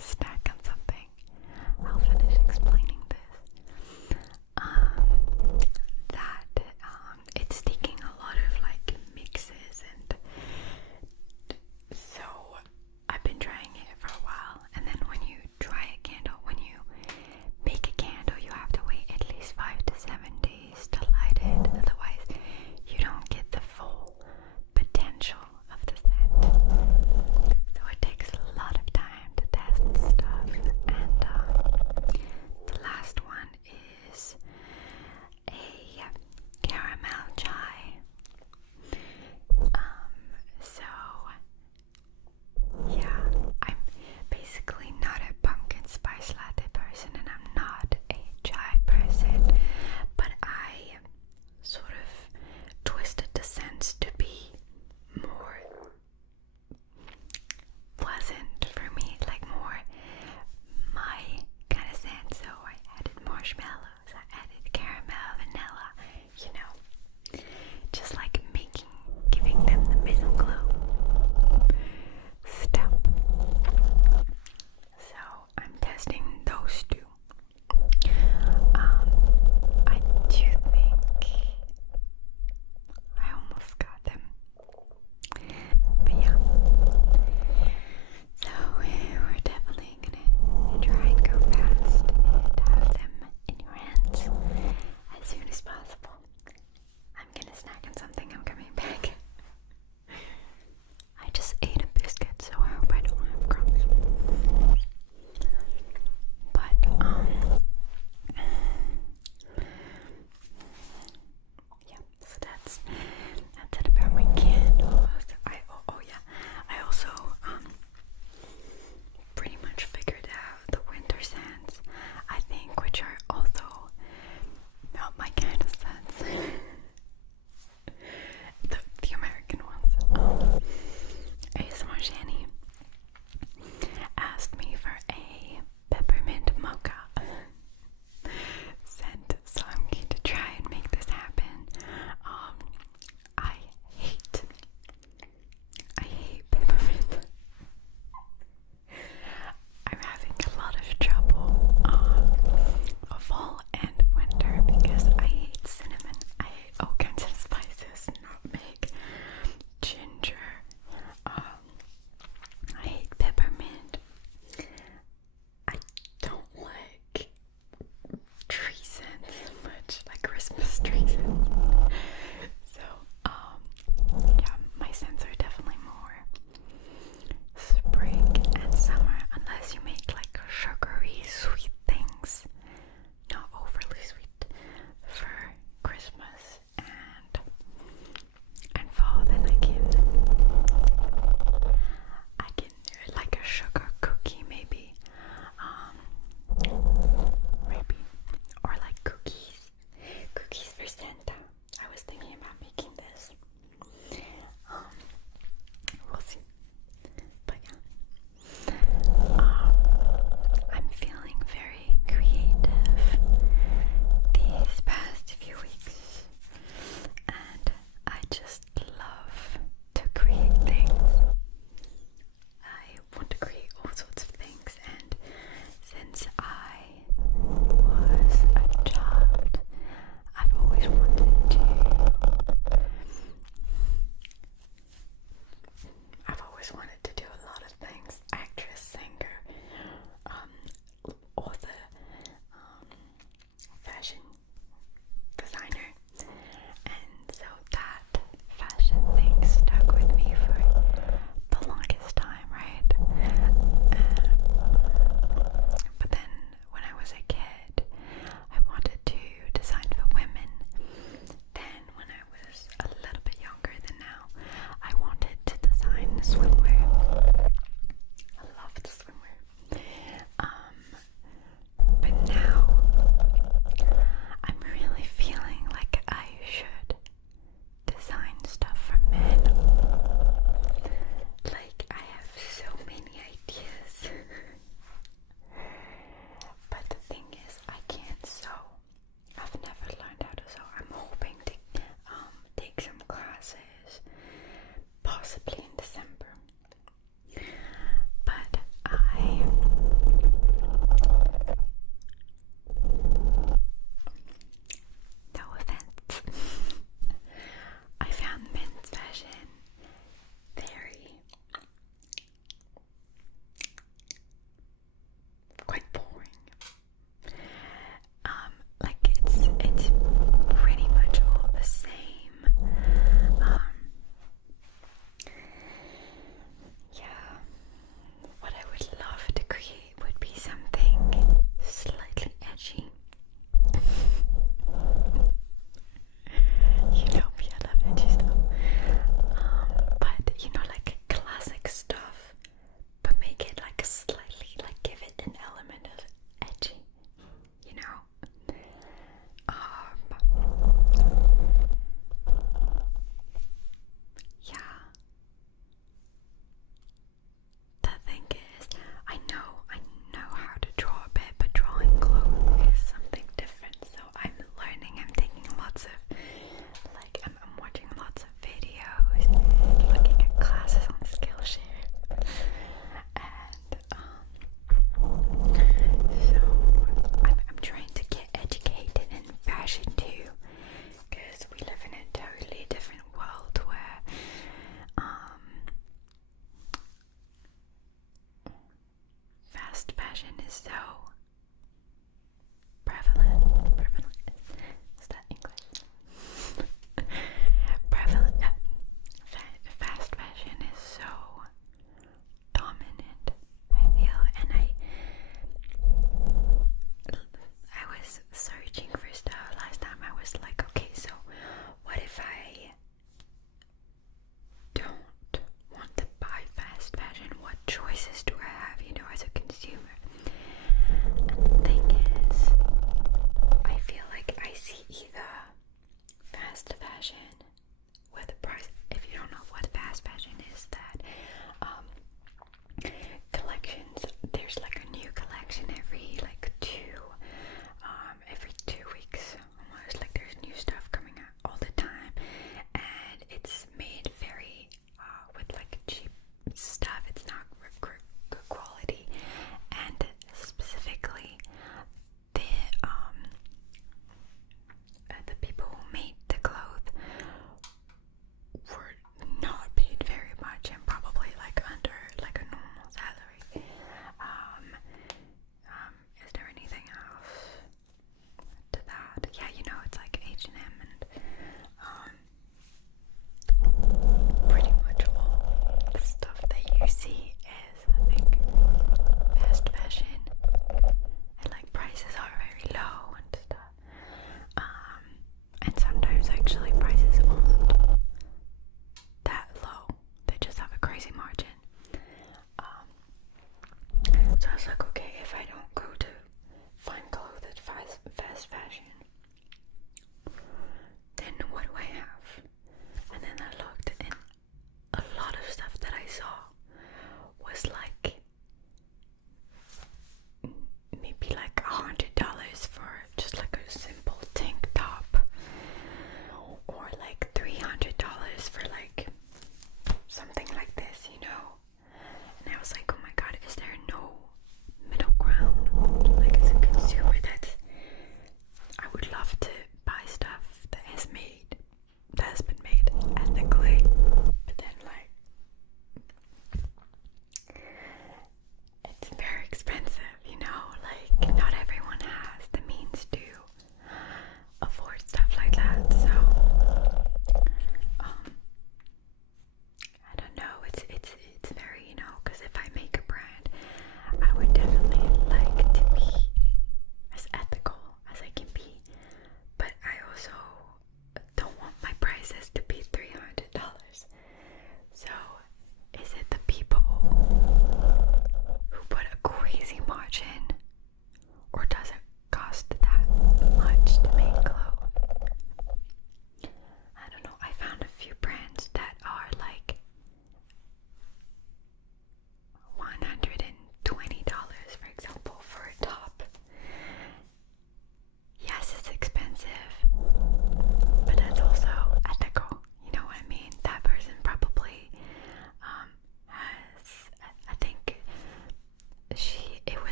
snack on something. I'll finish explaining this. It's taking a lot of like mixes, and so I've been trying it for a while. And then when you when you make a candle, you have to wait at least 5 to 7 days to light it. Otherwise, you don't get the full potential of the scent. So it takes a lot of time to test stuff.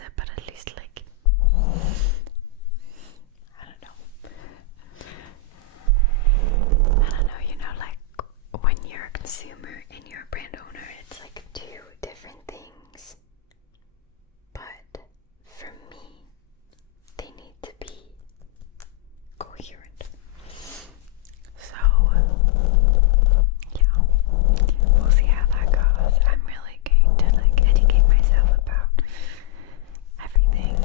mindset, but at least like I don't know. You know, like when you're a consumer and you're a brand owner, it's like two different things. But for me, they need to be coherent. So, yeah, we'll see how that goes. I'm really going to like educate myself about everything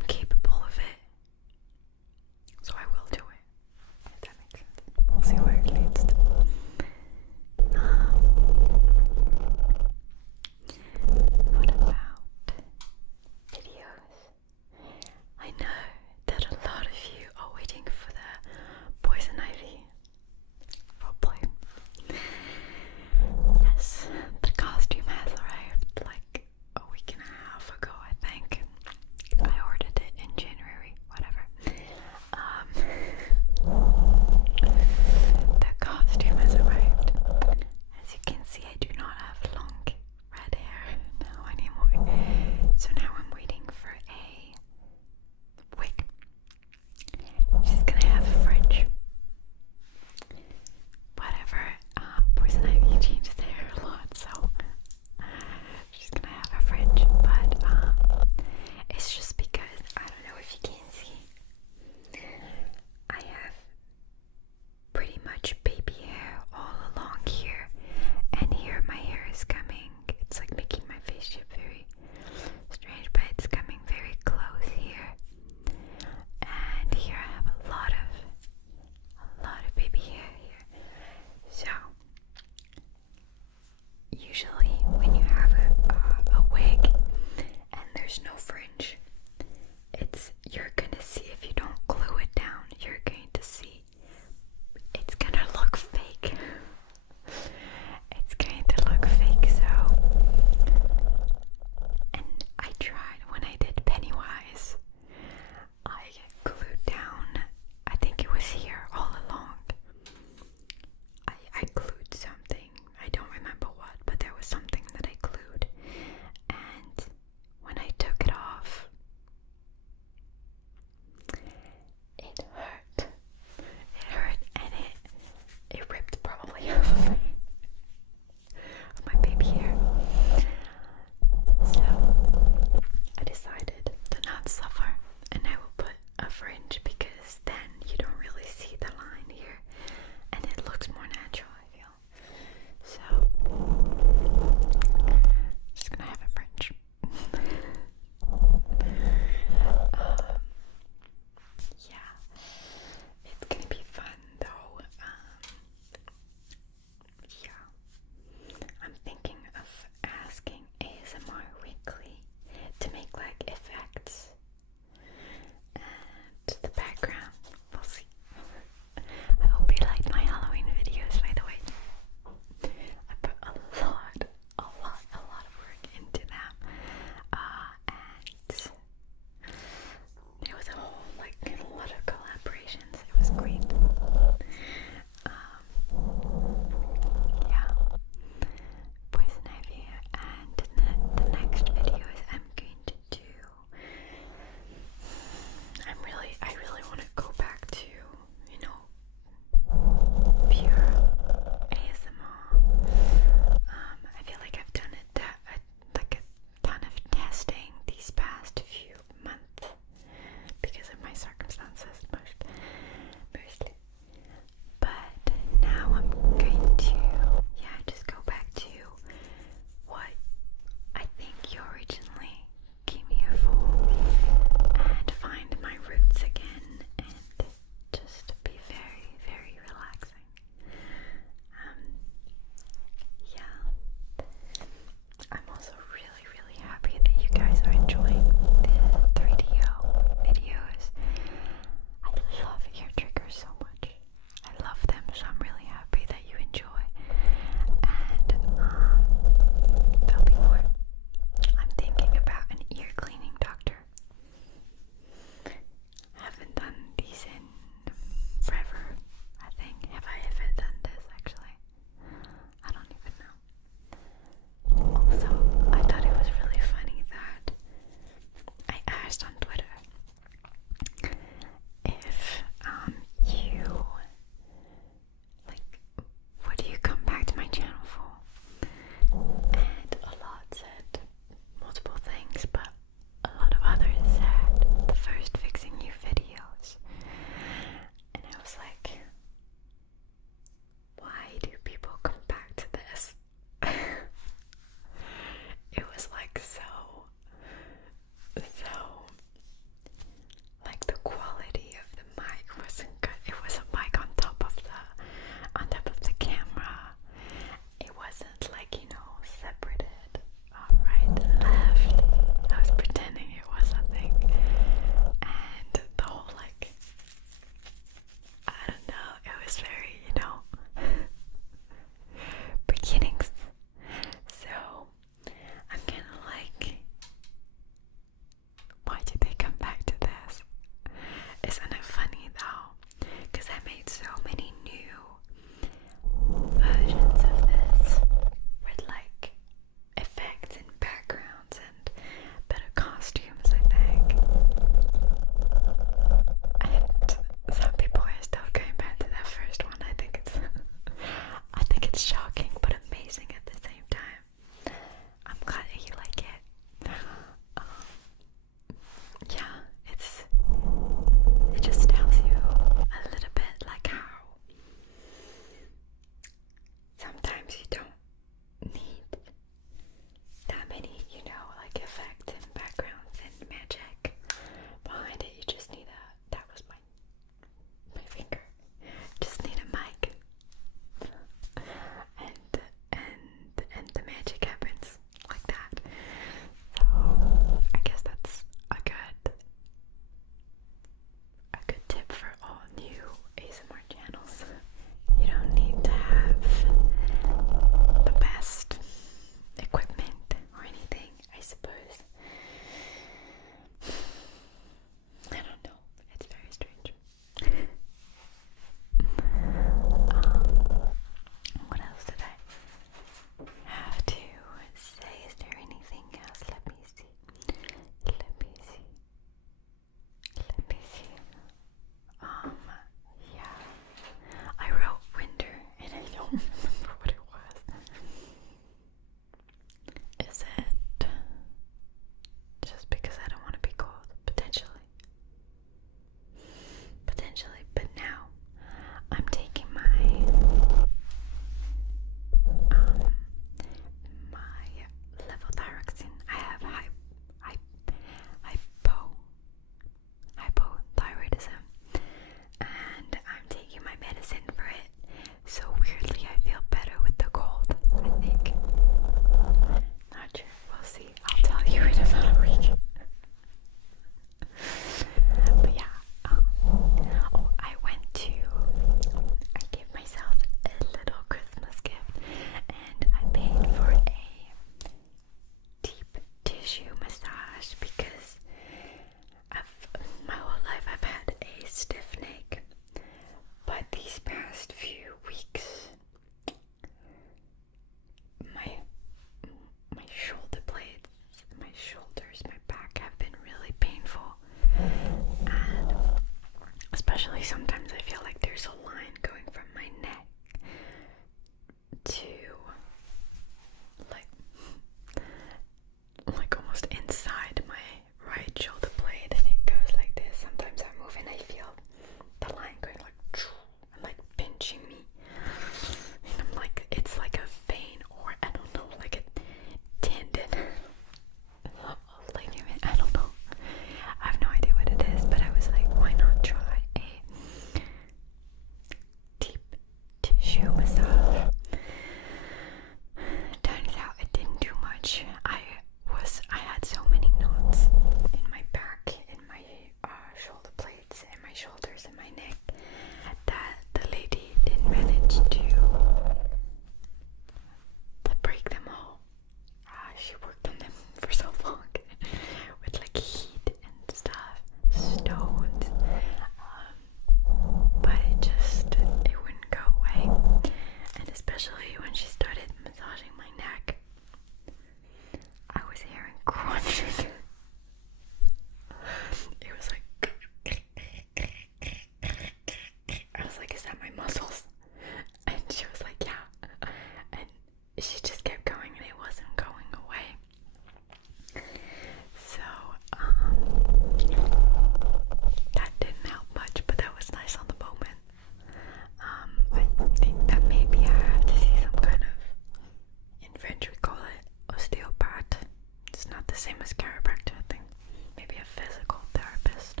a physical therapist,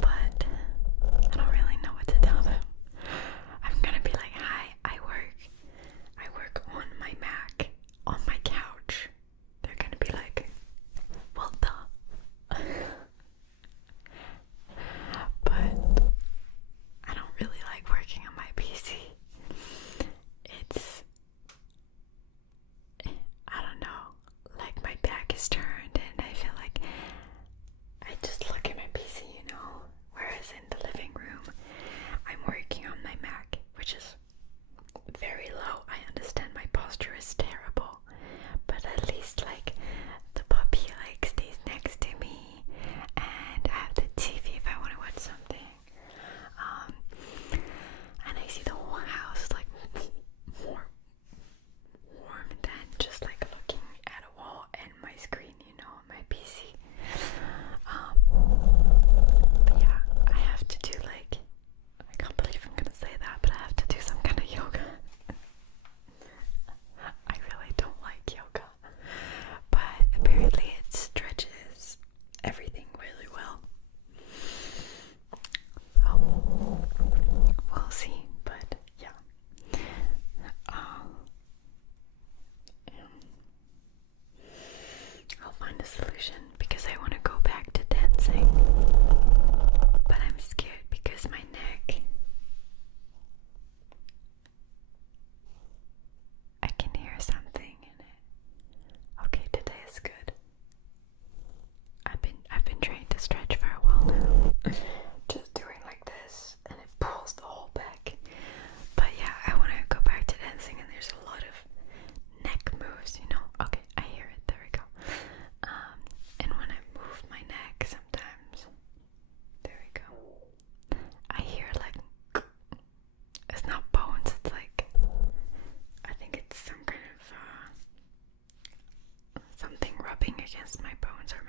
but I don't really know what to tell them. I'm gonna be like, hi, I work on my Mac, on my couch. They're gonna be like, well, duh. But I don't really like working on my PC. It's, I don't know, like my back is turned and I feel like I just look at my PC, you know, whereas in the living room, I'm working on my Mac, which is very low. I understand my posture is terrible, but at least like the puppy like stays next to me and I have the TV if I want to watch something. And I see the whole house like more warm than just like looking at a wall and my screen, you know, my PC. But yeah, I have to do like, I can't believe I'm gonna say that, but I have to do some kind of yoga. I really don't like yoga, but apparently it stretches everything really well. So we'll see, but yeah. I'll find a solution because I want to go back to dancing, but I'm scared because my neck, I can hear something in it. Okay, today is good. I've been trying to stretch for a while now. Just doing like this and it pulls the whole back. But yeah, I want to go back to dancing and there's a lot of neck moves, you know. Okay, I hear it. There we go. And when I move my neck sometimes, there we go. I hear like, it's not bones, it's like, I think it's some kind of something rubbing against my bones or